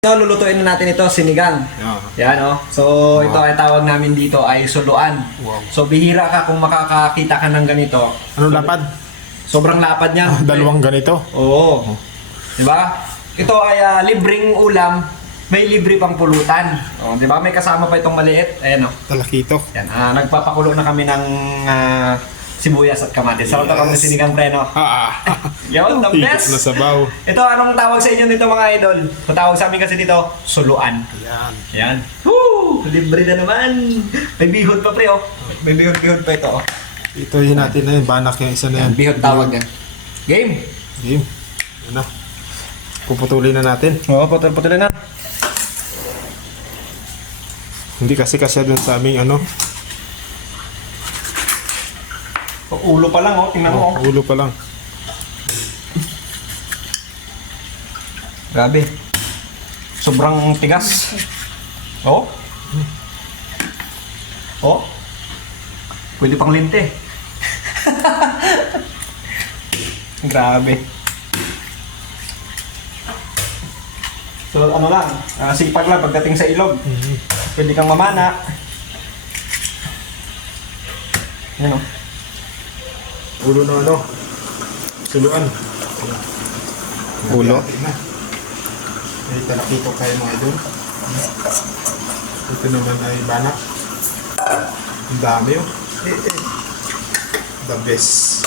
So, lulutuin na natin ito, sinigang. Yan, oh. So, ito ay tawag namin dito ay suluan. Wow. So, bihira ka kung makakakita ka ng ganito. Anong lapad? Sobrang lapad niyan. Dalawang ganito. Oo. Diba? Ito ay libreng ulam, may libre pang pulutan. Oh, diba? May kasama pa itong maliit. Ayan, oh. Talakito. Yan, nagpapakulo na kami ng sibuyas at kamatis. Sarap na kami sinigang preno. Yun, the Higit best. na sabaw. Ito, anong tawag sa inyo nito mga idol? Ang tawag sa amin kasi dito, suluan. Yan. Yan. Woo! Libre na naman. May bihod pa pre, oh. May bihod pa ito, oh. Ito yun natin na yun. Banak yung isa na yan. Bihod tawag yan. Game! Game. Yan na. Puputulin na natin. Oo, putol-putulin na. Hindi kasi kasya dun sa aming ano. Ulo pa lang, oh. Tingnan mo, oh. Ulo pa lang. Grabe. Sobrang tigas. Oh. Oh. Pwede pang linte. Grabe. So ano lang, sipag lang pagdating sa ilog. Pwede kang mamana. Yan oh. Ulo na ano. Suluan. Ulo. Na. May talakito kayo mga idol. Ito naman ay banak. Ang dami oh. The best.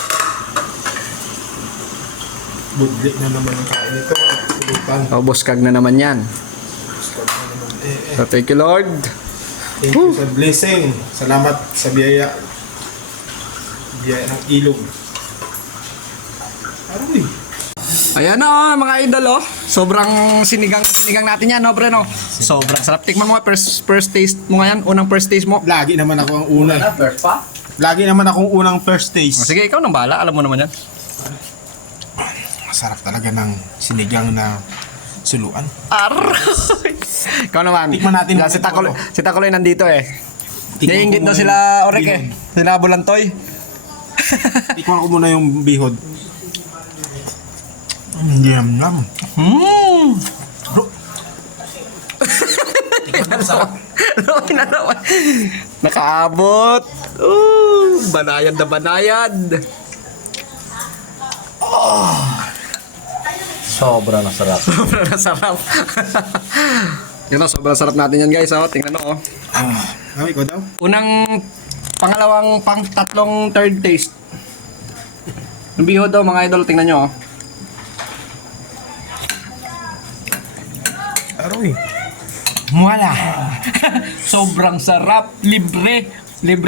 Budli na naman ang kain ito. Pulutan. Oh, buskag na naman yan. Stop na naman. So, thank you Lord. Thank you sa blessing. Salamat sa biyaya. Biyaya ng ilog. Aroy. Ayan o mga idol oh. Sobrang sinigang natin yan no pre no. Sobrang sarap. Tikman mo nga first taste mo nga yan. Unang first taste mo. Lagi naman ako ang una. First pa? Lagi naman akong unang first taste. Sige, ikaw nang bahala. Alam mo naman yan. Masarap talaga ng sinigang na suluan. Aray! Ikaw naman. Tikman natin Yeah, yung si Takuloy nandito eh. Tikman Naiingit ko daw muna sila yung Orek eh. bihod. Sila Bulantoy. Tikman ko muna yung bihod. Yum. Bro. Laki na naman. Nakaabot. Banayad na banayad. Sobra na sarap. Sobrang sarap. Yun o, sobrang sarap natin yan guys. Oh. Tingnan mo. Oh. Kami ko daw. Pangalawang, tatlong third taste. Yung bihod daw mga idol, tingnan nyo. Oh. Aroy. Wala. Sobrang sarap. Libre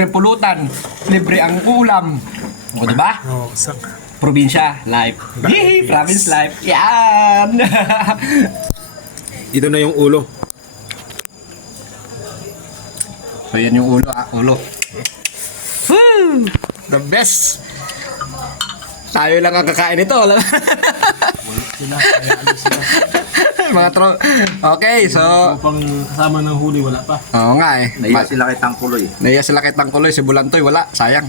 pulutan. Libre ang ulam. O diba? Oh, sak. Probinsya life. Yee, province life. Yan. Ito na yung ulo. So yan yung ulo ulo. Woo! The best. Tayo lang ang kakain ito. Mga Okay, so Pang kasama ng huli, wala pa. oo nga eh. Naiya sila kay Tangkuloy. Naiya sila kay Tangkuloy, si Bulantoy wala, sayang.